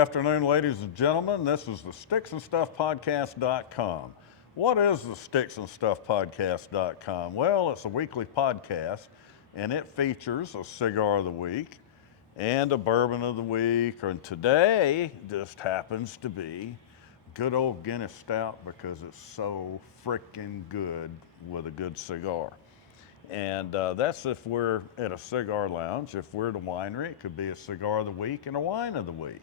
afternoon, ladies and gentlemen. This is the sticksandstuffpodcast.com. What is the sticksandstuffpodcast.com? Well, it's a weekly podcast, and it features a cigar of the week and a bourbon of the week. And today just happens to be good old Guinness Stout because it's so freaking good with a good cigar. And that's if we're at a cigar lounge. If we're at a winery, it could be a cigar of the week and a wine of the week.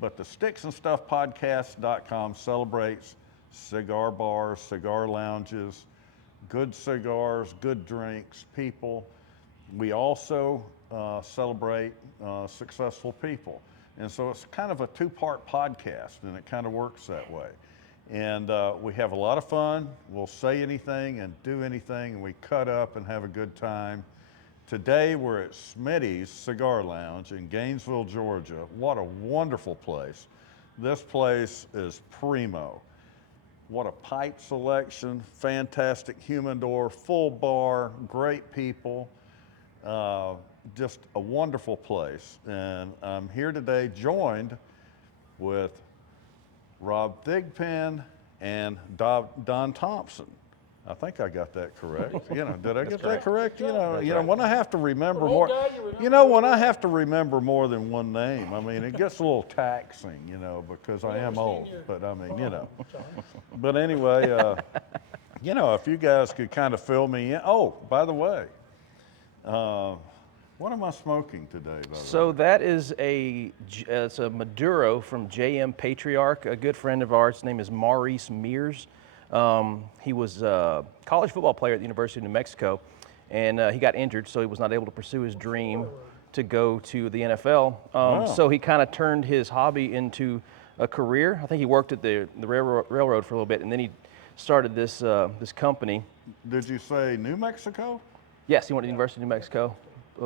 But the sticksandstuffpodcast.com celebrates cigar bars, cigar lounges, good cigars, good drinks, people. We also celebrate successful people. And so it's kind of a two-part podcast, and it kind of works that way. And we have a lot of fun. We'll say anything and do anything, and we cut up and have a good time. Today we're at Smitty's Cigar Lounge in Gainesville, Georgia. What a wonderful place. This place is primo. What a pipe selection, fantastic humidor, full bar, great people. Just a wonderful place. And I'm here today joined with Rob Thigpen and Don Thompson. I think I got that correct. Did I get that correct? When I have to remember more, when I have to remember more than one name, I mean, it gets a little taxing, because I am old. But I mean, But anyway, if you guys could kind of fill me in. Oh, by the way, what am I smoking today, by the way? So that is it's a Maduro from JM Patriarch, a good friend of ours. His name is Maurice Mears. He was a college football player at the University of New Mexico, and he got injured, so he was not able to pursue his dream to go to the NFL. Wow. So he kind of turned his hobby into a career. I think he worked at the railroad for a little bit, and then he started this this company. Did you say New Mexico? Yes, he went to the University of New Mexico.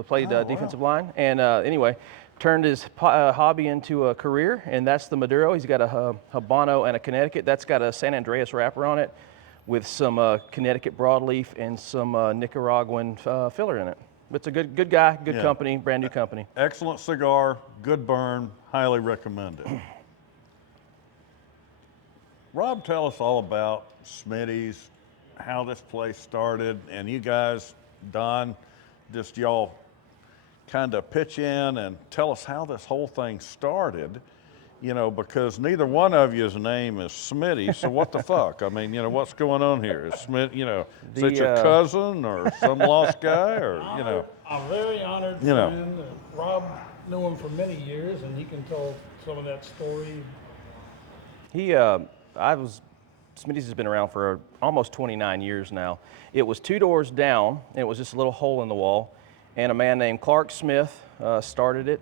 Played defensive line, and anyway, turned his hobby into a career, and that's the Maduro. He's got a Habano and a Connecticut. That's got a San Andreas wrapper on it with some Connecticut broadleaf and some Nicaraguan filler in it. It's a good guy, good company, brand new company. Excellent cigar, good burn, highly recommend it. Rob, tell us all about Smitty's, how this place started, and you guys, Don, just y'all kind of pitch in and tell us how this whole thing started, because neither one of you's name is Smitty, so what the fuck? I mean, what's going on here? Is Smith, is it your cousin or some lost guy, or, I'm very honored friend. Rob knew him for many years, and he can tell some of that story. Smitty's has been around for almost 29 years now. It was 2 doors down, and it was just a little hole in the wall. And a man named Clark Smith started it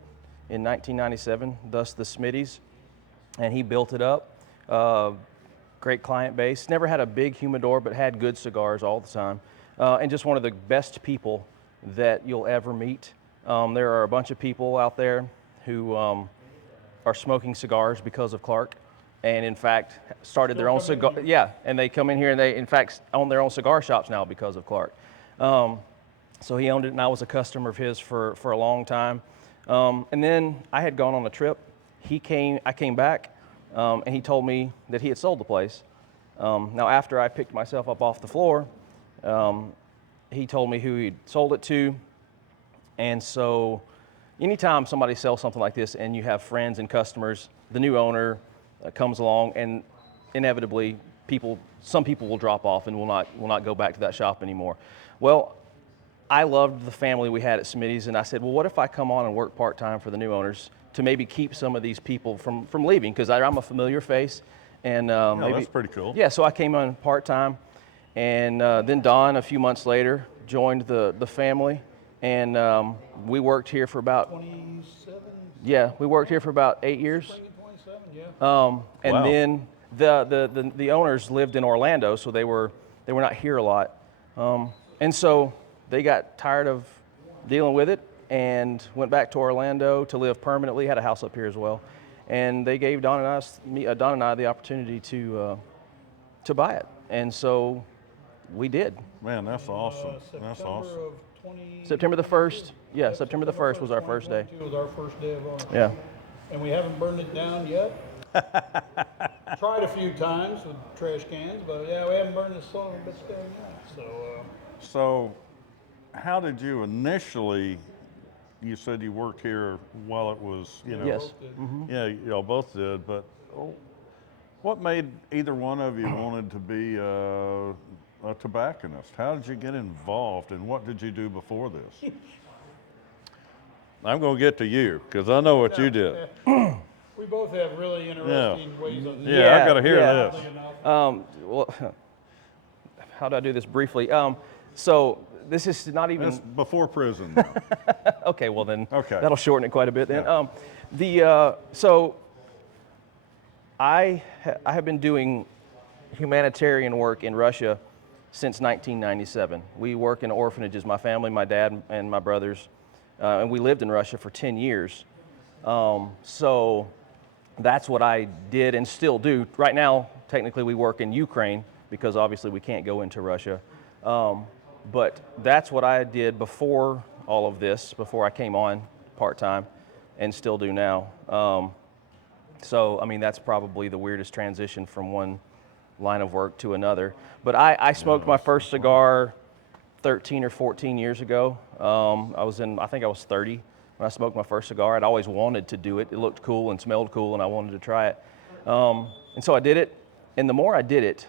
in 1997, thus the Smitty's. And he built it up. Great client base. Never had a big humidor, but had good cigars all the time. And just one of the best people that you'll ever meet. There are a bunch of people out there who are smoking cigars because of Clark. And in fact, started their own cigar. Yeah, and they come in here and they, in fact, own their own cigar shops now because of Clark. So he owned it, and I was a customer of his for a long time. And then I had gone on a trip. I came back, and he told me that he had sold the place. Now, after I picked myself up off the floor, he told me who he'd sold it to. And so anytime somebody sells something like this and you have friends and customers, the new owner comes along, and inevitably some people will drop off and will not go back to that shop anymore. Well, I loved the family we had at Smitty's, and I said, well, what if I come on and work part-time for the new owners to maybe keep some of these people from leaving, because I'm a familiar face. And maybe that's pretty cool. Yeah, so I came on part-time, and then Don, a few months later, joined the family, and we worked here for about 27. Yeah, we worked here for about 8 years. 27, yeah. And Wow. then the owners lived in Orlando, so they were not here a lot, and so they got tired of dealing with it and went back to Orlando to live permanently. Had a house up here as well, and they gave Don and I the opportunity to buy it, and so we did. Man, that's awesome. That's awesome. September the 1st. Yeah, September the 1st was our first day. It was our first day of ownership. Yeah. and we haven't burned it down yet. Tried a few times with trash cans, but yeah, we haven't burned this son of a bitch down yet. So, how did you initially? You said you worked here while it was, Yes. Yeah, y'all both did. But what made either one of you wanted to be a tobacconist? How did you get involved, and what did you do before this? I'm going to get to you because I know what you did. We both have really interesting ways of Yeah, I got to hear yeah. this. Well, how do I do this briefly? So this is not even. That's before prison. Now. Okay, well then, Okay. that'll shorten it quite a bit then. Yeah. So I have been doing humanitarian work in Russia since 1997. We work in orphanages, my family, my dad and my brothers, and we lived in Russia for 10 years. So that's what I did and still do. Right now, technically we work in Ukraine because obviously we can't go into Russia. But that's what I did before all of this, before I came on part-time, and still do now. So, I mean, that's probably the weirdest transition from one line of work to another. But I smoked my first cigar 13 or 14 years ago. I think I was 30 when I smoked my first cigar. I'd always wanted to do it. It looked cool and smelled cool, and I wanted to try it. And so I did it, and the more I did it,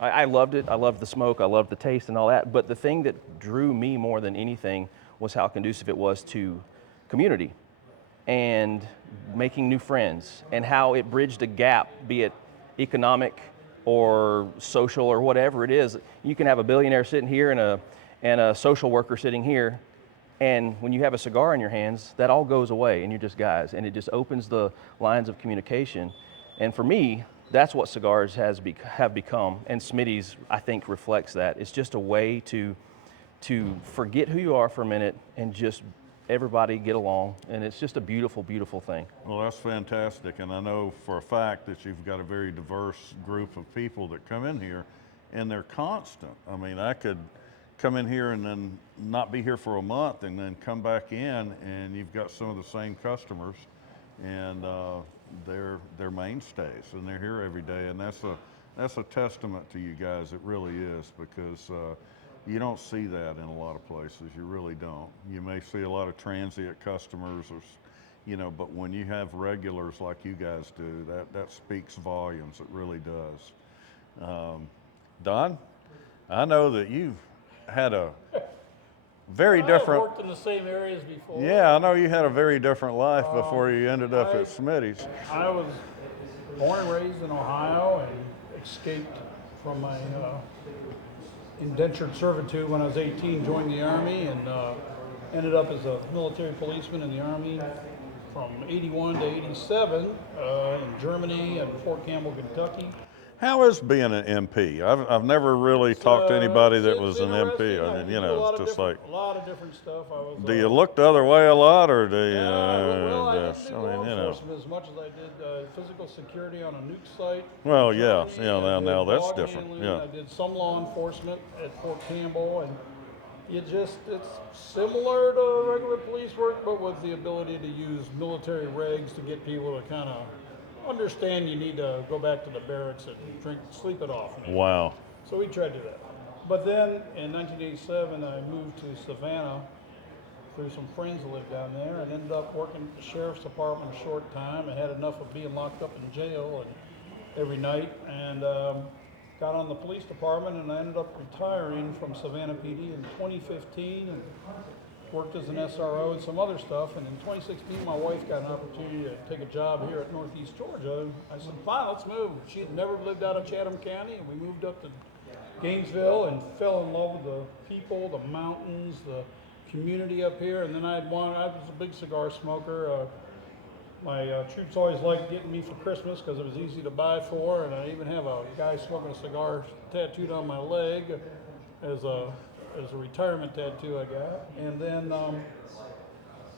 I loved it. I loved the smoke. I loved the taste and all that. But the thing that drew me more than anything was how conducive it was to community and making new friends, and how it bridged a gap, be it economic or social or whatever it is. You can have a billionaire sitting here and a social worker sitting here, and when you have a cigar in your hands, that all goes away and you're just guys, and it just opens the lines of communication. And for me, that's what cigars have become, and Smitty's, I think, reflects that. It's just a way to forget who you are for a minute and just everybody get along, and it's just a beautiful, beautiful thing. Well, that's fantastic, and I know for a fact that you've got a very diverse group of people that come in here, and they're constant. I mean, I could come in here and then not be here for a month and then come back in, and you've got some of the same customers, and they're mainstays, and they're here every day, and that's a testament to you guys. It really is, because you don't see that in a lot of places. You really don't. You may see a lot of transient customers, or, but when you have regulars like you guys do, that speaks volumes. It really does. Don, I know that you've had a very different. I've worked in the same areas before. Yeah, I know you had a very different life before you ended up at Smitty's. I was born and raised in Ohio and escaped from my indentured servitude when I was 18, joined the Army, and ended up as a military policeman in the Army from 81 to 87 in Germany and Fort Campbell, Kentucky. How is being an MP? I've never really talked to anybody that was an MP. I mean, it's just like a lot of different stuff. Do you look the other way a lot, or do you? Well, I didn't do law enforcement as much as I did physical security on a nuke site. Well, yeah, Germany. now that's Dog different. handling. Yeah. I did some law enforcement at Fort Campbell, and it's similar to regular police work, but with the ability to use military regs to get people to kind of understand you need to go back to the barracks and sleep it off. Wow. So we tried to do that. But then in 1987, I moved to Savannah through some friends that lived down there, and ended up working at the sheriff's department a short time. I had enough of being locked up in jail and every night, and got on the police department, and I ended up retiring from Savannah PD in 2015, and worked as an SRO and some other stuff. And in 2016, my wife got an opportunity to take a job here at Northeast Georgia. I said, fine, let's move. She had never lived out of Chatham County, and we moved up to Gainesville and fell in love with the people, the mountains, the community up here. And then I was a big cigar smoker. My troops always liked getting me for Christmas because it was easy to buy for, and I even have a guy smoking a cigar tattooed on my leg as a retirement tattoo I got. And then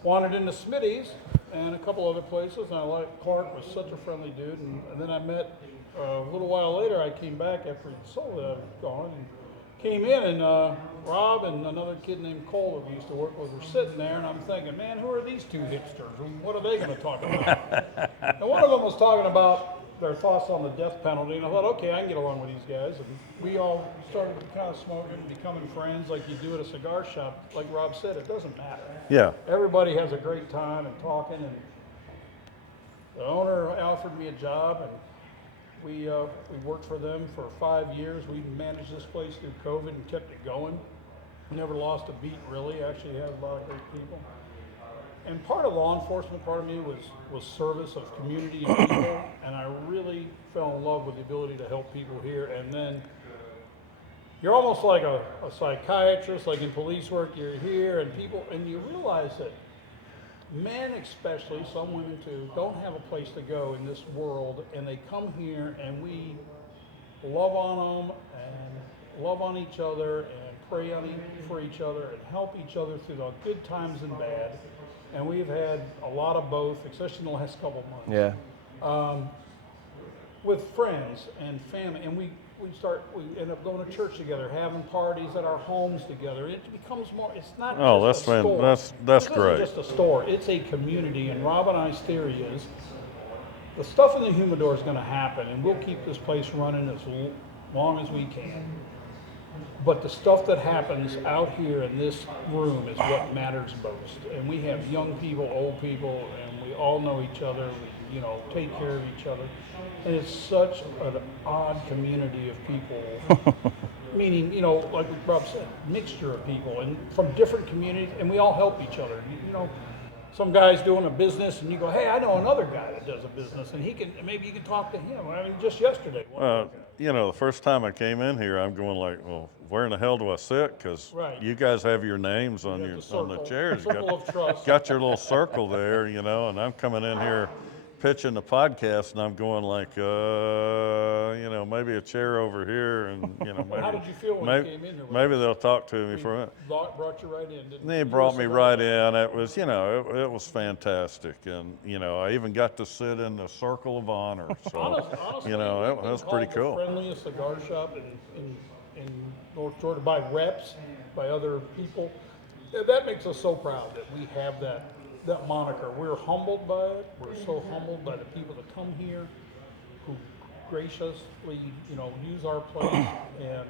wandered into Smitty's and a couple other places, and I liked Clark, was such a friendly dude. And then I met, a little while later, I came back after he sold it, I was gone, and came in, and Rob and another kid named Cole that we used to work with were sitting there, and I'm thinking, man, who are these two hipsters? And what are they going to talk about? And one of them was talking about their thoughts on the death penalty, and I thought, okay, I can get along with these guys. And we all started kind of smoking, becoming friends like you do at a cigar shop. Like Rob said, it doesn't matter. Yeah. Everybody has a great time and talking, and the owner offered me a job, and we worked for them for 5 years. We managed this place through COVID and kept it going. We never lost a beat, really. Actually had a lot of great people. And part of law enforcement, part of me was service of community and people, and I really fell in love with the ability to help people here. And then you're almost like a psychiatrist, like in police work, you're here, and you realize that men especially, some women too, don't have a place to go in this world, and they come here and we love on them and love on each other and pray for each other and help each other through the good times and bad. And we've had a lot of both, especially in the last couple of months. Yeah. With friends and family, and we end up going to church together, having parties at our homes together. It becomes more. It's not. Oh, just a store. That's This great. isn't just a store. It's a community. And Rob and I's theory is, the stuff in the humidor is going to happen, and we'll keep this place running as long as we can. But the stuff that happens out here in this room is what matters most. And we have young people, old people, and we all know each other. We, take care of each other. And it's such an odd community of people. Meaning, like Rob said, mixture of people and from different communities, and we all help each other. Some guy's doing a business, and you go, hey, I know another guy that does a business, and maybe you can talk to him. I mean, just yesterday. The first time I came in here, I'm going like, well, where in the hell do I sit? Because you guys have your names on the chairs. Circle of trust. Got your little circle there, and I'm coming in here pitching the podcast, and I'm going like, maybe a chair over here, and maybe. How did you feel when you came in here? Maybe they'll talk to me for a minute. Brought you right in, didn't they? They brought me right in. It was, it was fantastic, and I even got to sit in the circle of honor. So, honestly, it was pretty cool. The friendliest cigar shop in North Georgia by reps, by other people. That makes us so proud that we have that moniker. We're humbled by it. We're so humbled by the people that come here, who graciously, use our place, and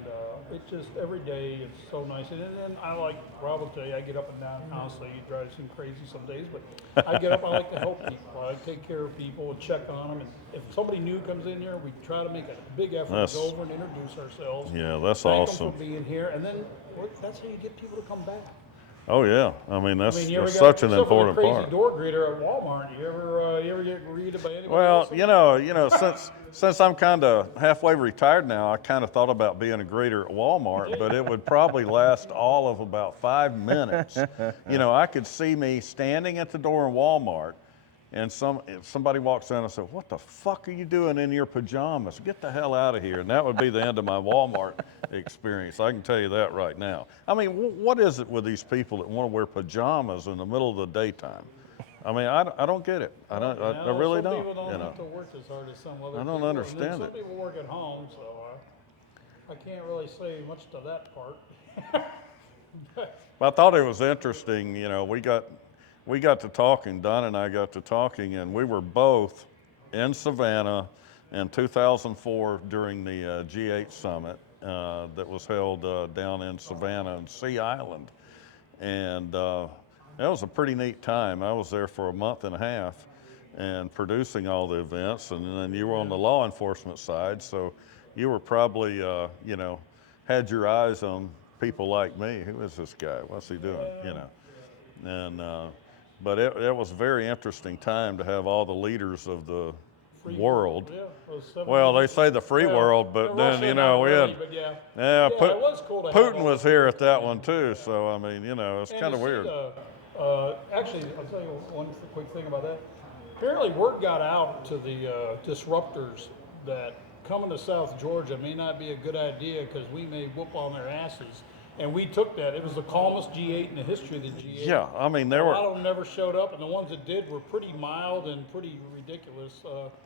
it just every day it's so nice. And then I like Rob will tell you, I get up and down constantly. He drives him crazy some days, but I get up. I like to help people. I take care of people and check on them. And if somebody new comes in here, we try to make a big effort to go over and introduce ourselves. Yeah, that's thank awesome. them for being here, and then that's how you get people to come back. Oh yeah, that's you such an important crazy part. door greeter at Walmart. You ever get greeted by anybody? Well, since I'm kind of halfway retired now, I kind of thought about being a greeter at Walmart, but it would probably last all of about 5 minutes. I could see me standing at the door in Walmart, and somebody walks in and says, "What the fuck are you doing in your pajamas? Get the hell out of here!" And that would be the end of my Walmart experience. I can tell you that right now. I mean, what is it with these people that want to wear pajamas in the middle of the daytime? I mean, I don't get it. I really don't. Some people don't have to work as hard as some other people. I don't understand and it. Some people work at home, so I can't really say much to that part. I thought it was interesting. We got to talking. Don and I got to talking, and we were both in Savannah in 2004 during the G8 summit that was held down in Savannah and Sea Island, and that was a pretty neat time. I was there for a month and a half and producing all the events, and then you were on the law enforcement side, so you were probably, had your eyes on people like me. Who is this guy? What's he doing? But it was a very interesting time to have all the leaders of the world. Well, they say the free world, but then, we had, it was cool to Putin was here at that one too, so I mean, it's kind of weird. Actually, I'll tell you one quick thing about that. Apparently word got out to the disruptors that coming to South Georgia may not be a good idea because we may whoop on their asses And we took that. It was the calmest G8 in the history of the G8. Yeah, I mean, there A were, lot of them never showed up, and the ones that did were pretty mild and pretty ridiculous.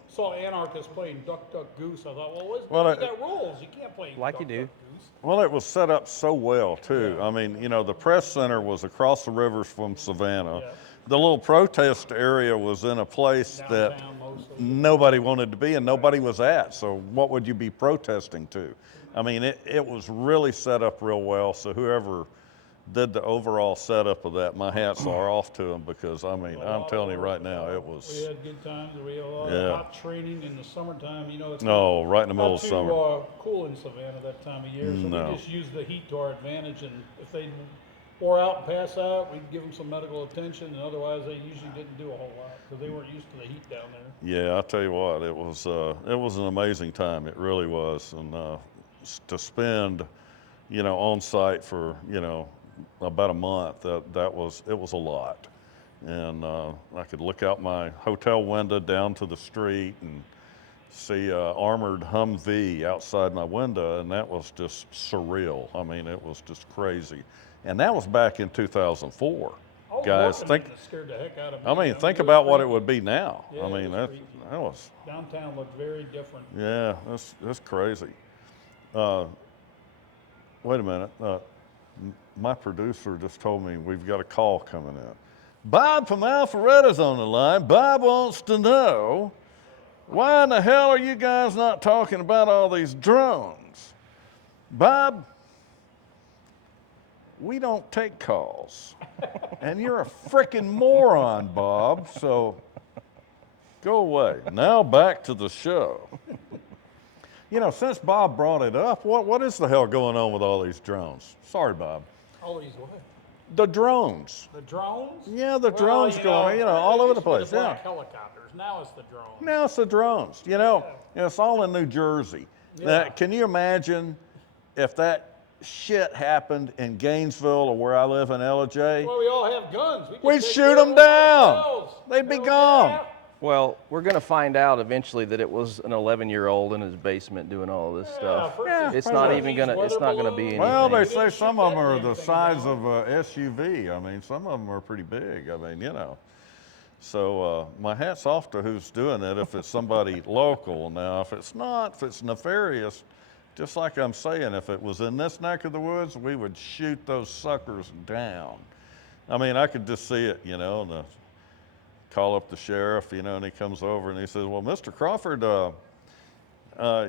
Saw anarchists playing Duck, Duck, Goose. I thought, well, you got rules. You can't play Like Duck, you do. Duck, Goose. well, it was set up so well, too. Yeah. I mean, you know, the press center was across the rivers from Savannah. Yeah. The little protest area was in a place that Downtown mostly. nobody wanted to be and nobody was at. So what would you be protesting to? I mean, it was really set up real well. So whoever did the overall setup of that, my hats are off to them because, I mean, I'm telling you right now, it We was, had good times. We had a lot Yeah. of hot training in the summertime. You know, it's no, right in the middle not of summer. too cool in Savannah that time of year. So No. we just used the heat to our advantage. And if they wore out and pass out, we'd give them some medical attention. And otherwise, they usually didn't do a whole lot because they weren't used to the heat down there. Yeah, I tell you what, it was an amazing time. It really was. And to spend, you know, on site for, you know, about a month, it was a lot. And I could look out my hotel window down to the street and see a armored Humvee outside my window, and that was just surreal. I mean, it was just crazy. And that was back in 2004. All the Guys, working think, men that scared the heck out of me. I mean, think was about what it creepy. would be now. Yeah, I it mean, was that creepy. was, Downtown looked very different. yeah, that's crazy. Wait a minute. My producer just told me we've got a call coming in. Bob from Alpharetta's on the line. Bob wants to know, why in the hell are you guys not talking about all these drones? Bob, we don't take calls. And you're a frickin' moron, Bob, so go away. Now back to the show. You know, since Bob brought it up, what is the hell going on with all these drones? Sorry, Bob. All these what? The drones. The drones? Yeah, the drones going, you know, all over the place. The Yeah. black helicopters. Now it's the drones. Now it's the drones. You know, it's all in New Jersey. Yeah. Now, can you imagine if that shit happened in Gainesville or where I live in Ellijay? Well, we all have guns. We can We'd take shoot care of them down. ourselves. They'd be Hell gone. yeah. Well, we're going to find out eventually that it was an 11-year-old in his basement doing all this stuff. first Yeah. It's probably. not even gonna. It's not gonna be anything. Well, they Anything. say Shoot some of them that are damn the thing size down. of a SUV. I mean, some of them are pretty big. I mean, you know. So my hat's off to who's doing it. If it's somebody local now, if it's not, if it's nefarious, just like I'm saying, if it was in this neck of the woods, we would shoot those suckers down. I mean, I could just see it, you know, and call up the sheriff, you know, and he comes over and he says, well, Mr. Crawford,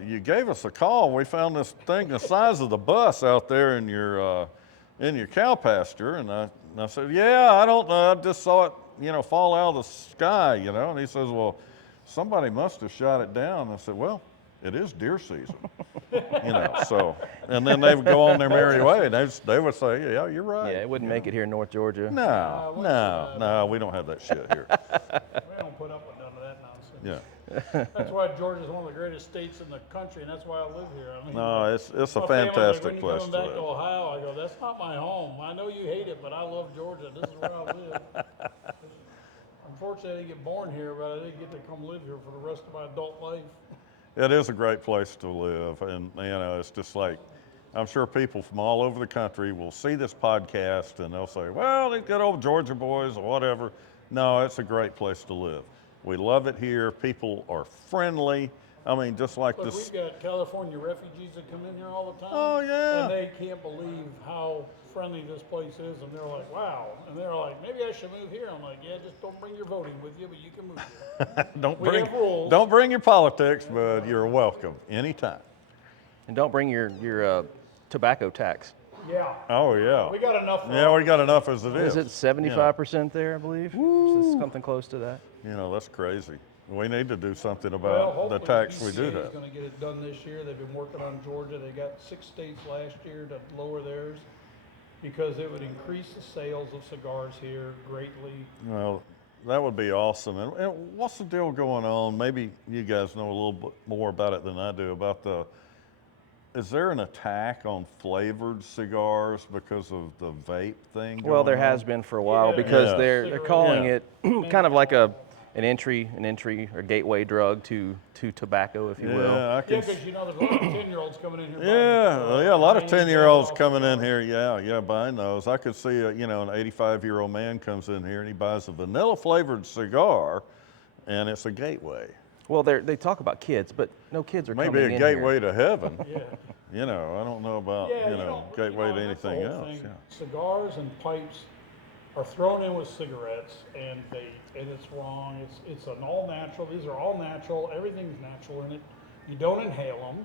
you gave us a call. We found this thing the size of the bus out there in your cow pasture. And I said, yeah, I don't know. I just saw it, you know, fall out of the sky, you know. And he says, well, somebody must have shot it down. I said, well, it is deer season, you know. So, and then they would go on their merry way. And they would say, yeah, you're right. Yeah, it wouldn't make it here in North Georgia. No, we don't have that shit here. We don't put up with none of that nonsense. Yeah. That's why Georgia's one of the greatest states in the country, and that's why I live here. I mean, No, it's a my family's like, fantastic when you place coming to back to live. Ohio, I go, that's not my home. I know you hate it, but I love Georgia. This is where I live. Unfortunately, I didn't get born here, but I did get to come live here for the rest of my adult life. It is a great place to live, and you know, it's just like, I'm sure people from all over the country will see this podcast and they'll say, well, these good old Georgia boys or whatever. No, it's a great place to live. We love it here. People are friendly. I mean, just like Look, this. we've got California refugees that come in here all the time. Oh, yeah. And they can't believe how friendly this place is, and they're like, wow. And they're like, maybe I should move here. I'm like, yeah, just don't bring your voting with you, but you can move here. We have rules. Don't bring your politics, but you're welcome anytime. And don't bring your tobacco tax. Yeah. Oh, yeah. We got enough. for Yeah, we got enough as it is. Is it 75% there, I believe? Is something close to that? You know, that's crazy. We need to do something Well, about the hopefully tax we PCA do is that. going to get it done this year. They've been working on Georgia. They got 6 states last year to lower theirs because it would increase the sales of cigars here greatly. Well, that would be awesome. And what's the deal going on? Maybe you guys know a little bit more about it than I do, about is there an attack on flavored cigars because of the vape thing Well, there going on? has been for a while Yeah. because Yeah. they're calling Yeah. it kind of like a an entry or gateway drug to tobacco, if you will. Yeah, I can. Yeah, because you know there's a lot of 10-year-olds coming in here. Yeah, a lot of buying 10-year-olds handoff coming in stuff. here. Yeah, buying those. I could see an 85-year-old man comes in here and he buys a vanilla flavored cigar, and it's a gateway. Well, they talk about kids, but no kids are Maybe coming a in gateway here. to heaven. Yeah. I don't know about Yeah, gateway to that's the anything whole else. thing. Yeah. Cigars and pipes are thrown in with cigarettes, and it's wrong. It's an all natural. These are all natural. Everything's natural in it. You don't inhale them,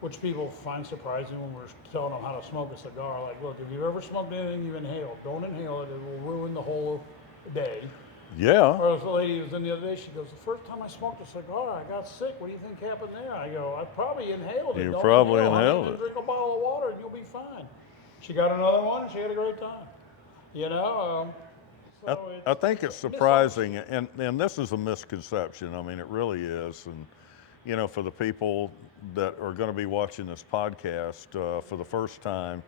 which people find surprising when we're telling them how to smoke a cigar. Like, look, if you've ever smoked anything you've inhaled, don't inhale it. It will ruin the whole day. Yeah. Or as the lady was in the other day, she goes, the first time I smoked a cigar, I got sick. What do you think happened there? I go, I probably inhaled it. You Don't probably inhale, honey, inhaled then it. drink a bottle of water and you'll be fine. She got another one and she had a great time. I think it's surprising, and this is a misconception. I mean, it really is. And, for the people that are going to be watching this podcast for the first time,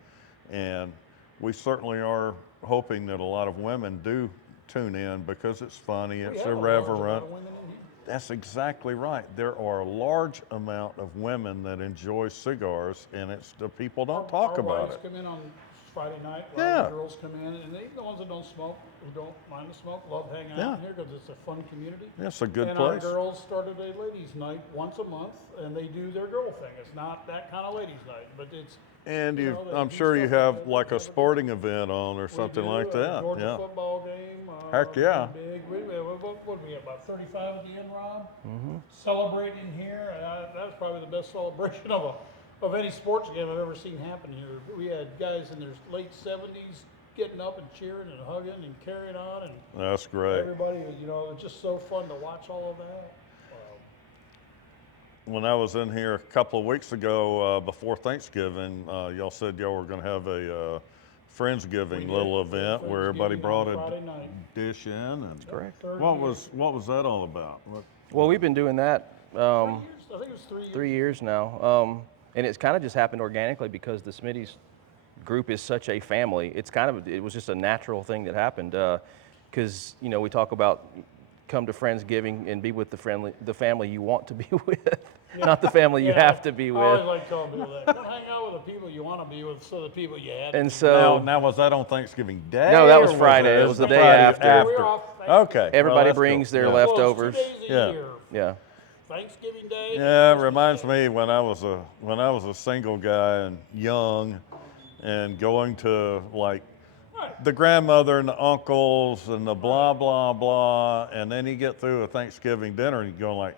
and we certainly are hoping that a lot of women do tune in because it's funny, We it's have a large amount irreverent. of women in here. That's exactly right. There are a large amount of women that enjoy cigars, and it's the people don't talk Our about wives it. come in on Friday night. A lot Yeah. of girls come in, and even the ones that don't smoke, who don't mind to smoke, love hanging Yeah. out in here because it's a fun community. Yeah, it's a good and place. our girls started a ladies' night once a month, and they do their girl thing. It's not that kind of ladies' night, but it's. And you know, they I'm do sure you stuff have that like they a never do. sporting event on or We something do, like that. Georgia Yeah. football game. Heck yeah. Big. What do we have? About 35 at the end, Rob. Mm-hmm. Celebrating here. That was probably the best celebration of any sports game I've ever seen happen here. We had guys in their late 70s getting up and cheering and hugging and carrying on, and That's great. everybody. It's just so fun to watch all of that. When I was in here a couple of weeks ago before Thanksgiving, y'all said y'all were going to have a Friendsgiving We little did. event where everybody Friendsgiving brought on a Friday night. dish in. And Correct. Third what year. was that all about? Well, we've been doing that 3 years? I think it was 3 years. 3 years now, and it's kind of just happened organically because the Smitty's group is such a family. It was just a natural thing that happened because we talk about come to Friendsgiving and be with the family you want to be with, not the family you have to be I always with. like telling people that. Come hang out with the people you want to be with, so the people you had. And to be so Now was that on Thanksgiving Day? No, that was or Friday. It was the day after. We were off Okay. everybody that's brings cool. their Yeah. leftovers. Close 2 days a Yeah. year. Yeah. Thanksgiving Day. Yeah, it Christmas reminds Day. me when I was a single guy and young, and going to like Right. the grandmother and the uncles and the blah blah blah, and then you get through a Thanksgiving dinner and you're going like,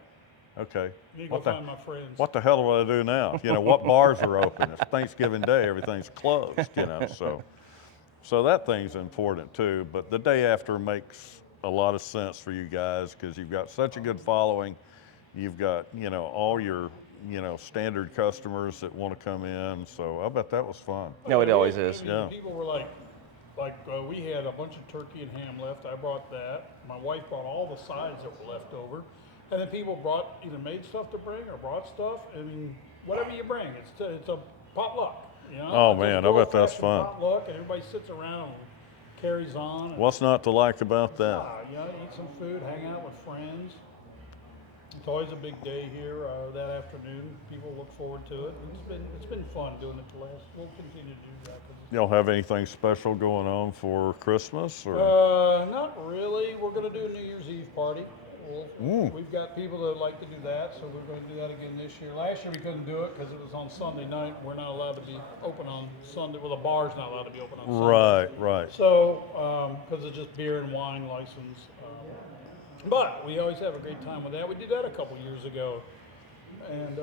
okay, I need to go find my friends. what the hell do I do now? What bars are open? It's Thanksgiving Day, everything's closed. So that thing's important too. But the day after makes a lot of sense for you guys because you've got such a good following. You've got all your standard customers that want to come in. So I bet that was fun. No, it always is. Yeah. People were like we had a bunch of turkey and ham left. I brought that. My wife brought all the sides that were left over. And then people brought either made stuff to bring or brought stuff. I mean, whatever you bring, it's a potluck. Oh, It's a man, I good bet that's old-fashioned fun. Potluck, and everybody sits around and carries on. And, What's not to like about that? eat some food, hang out with friends. It's always a big day here that afternoon. People look forward to it. It's been fun doing it the last. We'll continue to do that. Y'all have anything special going on for Christmas or? Not really. We're going to do a New Year's Eve party. We've got people that like to do that, so we're going to do that again this year. Last year we couldn't do it because it was on Sunday night. We're not allowed to be open on Sunday. Well, the bar's not allowed to be open on Sunday. Right. So, because it's just beer and wine license. But we always have a great time with that. We did that a couple years ago, and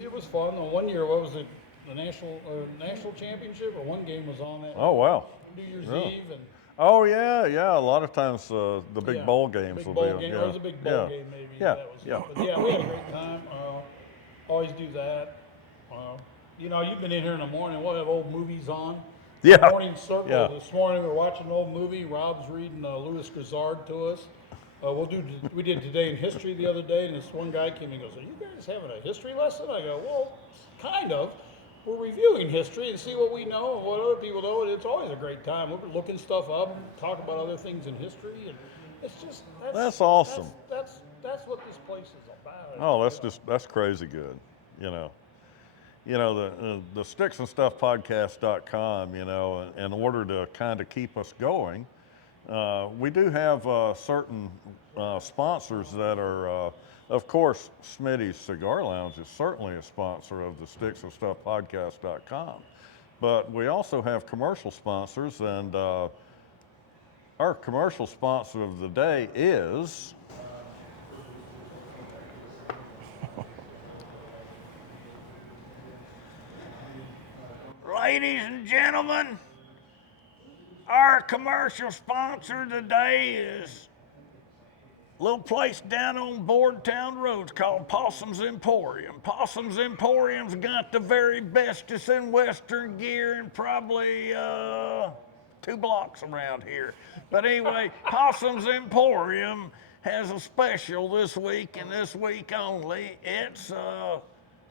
it was fun. One year, what was it? The national championship, or one game was on that Oh wow. New Year's Yeah. Eve, and Oh yeah. A lot of times the big yeah, bowl games big will bowl be. game. Yeah. It was a big bowl game, maybe. Yeah. That was Yeah. But yeah, we had a great time. Always do that. You've been in here in the morning. We'll have old movies on. Yeah. Morning circle. Yeah. This morning we're watching an old movie. Rob's reading Louis Grizzard to us. We did Today in History the other day, and this one guy came and goes, "Are you guys having a history lesson?" I go, "Well, kind of." we're reviewing history and see what we know and what other people know, and it's always a great time. We're looking stuff up, talk about other things in history, and it's just That's awesome. That's what this place is about. Oh, that's crazy good. You know, the Stix and Stuff podcast.com. In order to kind of keep us going, we do have certain sponsors that are. Of course, Smitty's Cigar Lounge is certainly a sponsor of the Stix and Stuff podcast.com. But we also have commercial sponsors, and our commercial sponsor of the day is ladies and gentlemen, our commercial sponsor today is a little place down on Boardtown Road called Possum's Emporium. Possum's Emporium's got the very bestest in Western gear and probably 2 blocks around here. But anyway, Possum's Emporium has a special this week and this week only. It's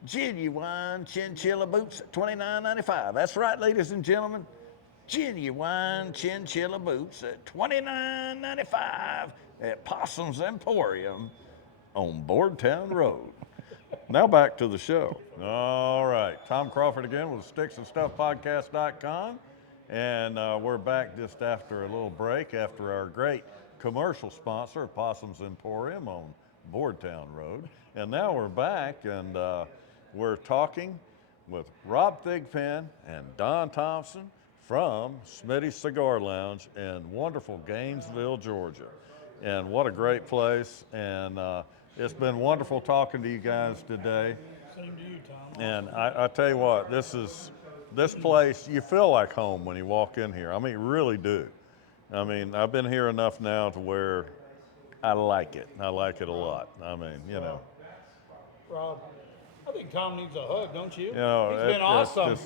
genuine chinchilla boots at $29.95. That's right, ladies and gentlemen. Genuine chinchilla boots at $29.95 at Possum's Emporium on Boardtown Road. Now back to the show. All right, Tom Crawford again with StixandStuffPodcast.com, and we're back just after a little break after our great commercial sponsor, Possum's Emporium on Boardtown Road. And now we're back, and we're talking with Rob Thigpen and Don Thompson from Smitty's Cigar Lounge in wonderful Gainesville, Georgia. And what a great place. And it's been wonderful talking to you guys today. Same to you, Tom. And I tell you what, this place, you feel like home when you walk in here. I mean, you really do. I mean, I've been here enough now to where I like it. I like it a lot. I mean, Rob, I think Tom needs a hug, don't you? He's been awesome.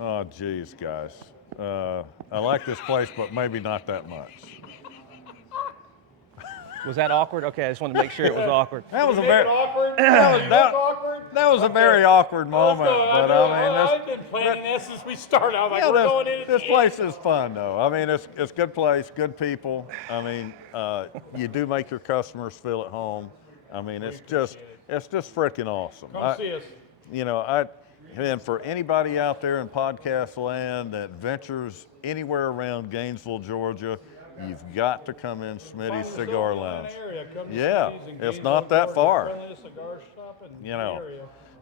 Oh, geez, guys. I like this place, but maybe not that much. Was that awkward? Okay, I just wanted to make sure it was awkward. That was a Make very it awkward? Awkward? that was a very awkward moment. But I've been planning this since we started. I was like, we're going in. This place is fun, though. I mean, it's a good place, good people. I mean, you do make your customers feel at home. I mean, it's just freaking awesome. Come see us. And for anybody out there in podcast land that ventures anywhere around Gainesville, Georgia, you've got to come in Smitty's Cigar Lounge. Yeah, it's not that far.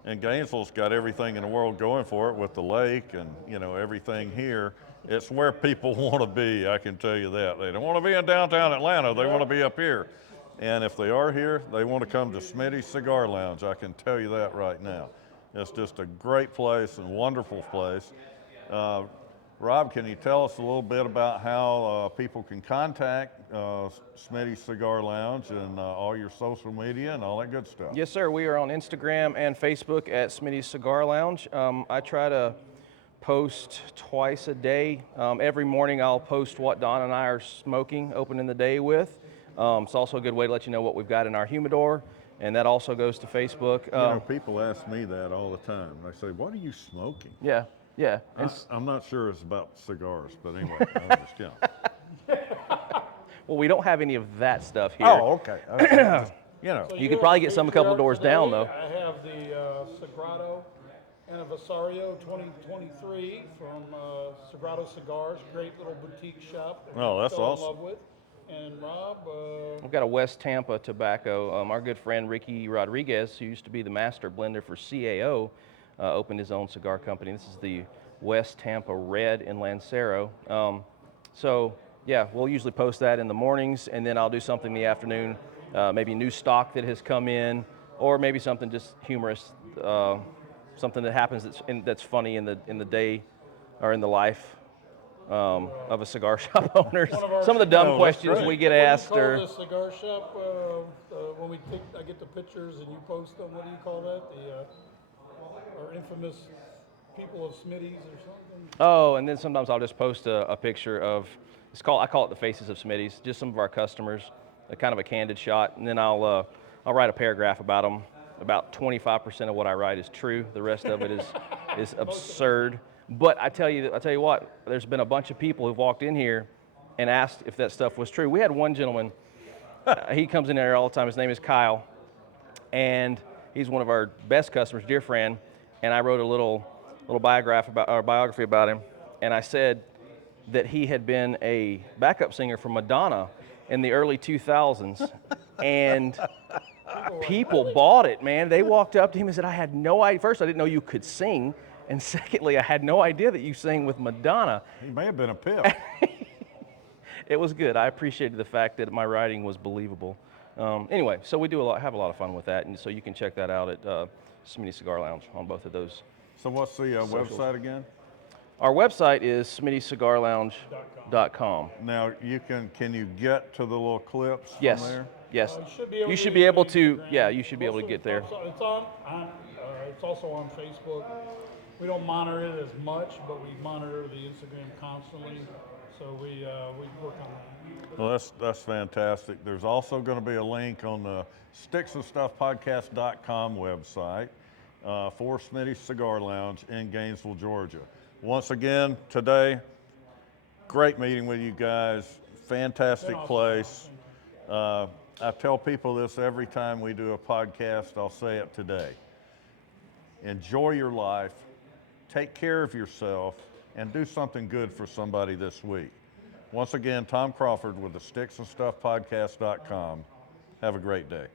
And Gainesville's got everything in the world going for it with the lake and, everything here. It's where people want to be, I can tell you that. They don't want to be in downtown Atlanta, they want to be up here. And if they are here, they want to come to Smitty's Cigar Lounge, I can tell you that right now. It's just a great place and wonderful place. Rob, can you tell us a little bit about how people can contact Smitty's Cigar Lounge and all your social media and all that good stuff? Yes, sir. We are on Instagram and Facebook at Smitty's Cigar Lounge. I try to post twice a day. Every morning I'll post what Don and I are smoking, opening the day with. It's also a good way to let you know what we've got in our humidor, and that also goes to Facebook. People ask me that all the time. They say, what are you smoking? Yeah. I'm not sure it's about cigars, but anyway, I understand. Well, we don't have any of that stuff here. Oh, okay. So you could probably get some a couple doors down, though. I have the Sagrado Anniversario 2023 from Sagrado Cigars, great little boutique shop. Oh, that's fell in awesome. love with. And Rob, We've got a West Tampa tobacco. Our good friend Ricky Rodriguez, who used to be the master blender for CAO, opened his own cigar company. This is the West Tampa Red in Lancero. We'll usually post that in the mornings, and then I'll do something in the afternoon, maybe new stock that has come in, or maybe something just humorous, something that happens that's funny in the day or in the life of a cigar shop owner. Some of the dumb questions we get asked what do you are. call the cigar shop when I get the pictures and you post them? What do you call that? Our infamous people of Smitty's or something. Oh, and then sometimes I'll just post a picture of I call it the faces of Smitty's, just some of our customers, a kind of a candid shot, and then I'll write a paragraph about them. About 25% of what I write is true. The rest of it is is absurd. But I tell you what, there's been a bunch of people who've walked in here and asked if that stuff was true. We had one gentleman, he comes in there all the time. His name is Kyle, and he's one of our best customers, dear friend. And I wrote a little biography about him, and I said that he had been a backup singer for Madonna in the early 2000s, and people bought it, man. They walked up to him and said, I had no idea. First, I didn't know you could sing, and secondly, I had no idea that you sang with Madonna. He may have been a pimp. It was good. I appreciated the fact that my writing was believable. Anyway, so we have a lot of fun with that, and so you can check that out at Smitty Cigar Lounge on both of those. So what's the website again? Our website is smittycigarlounge.com. Now can you get to the little clips Yes. from there? Yes. You should be able to. Yeah, you should be able to get there. It's also on Facebook. We don't monitor it as much, but we monitor the Instagram constantly. So we work on that. Well, that's fantastic. There's also going to be a link on the sticksandstuffpodcast.com website for Smitty's Cigar Lounge in Gainesville, Georgia. Once again, today, great meeting with you guys. Fantastic place. I tell people this every time we do a podcast. I'll say it today. Enjoy your life. Take care of yourself. And do something good for somebody this week. Once again, Tom Crawford with the sticksandstuffpodcast.com. Have a great day.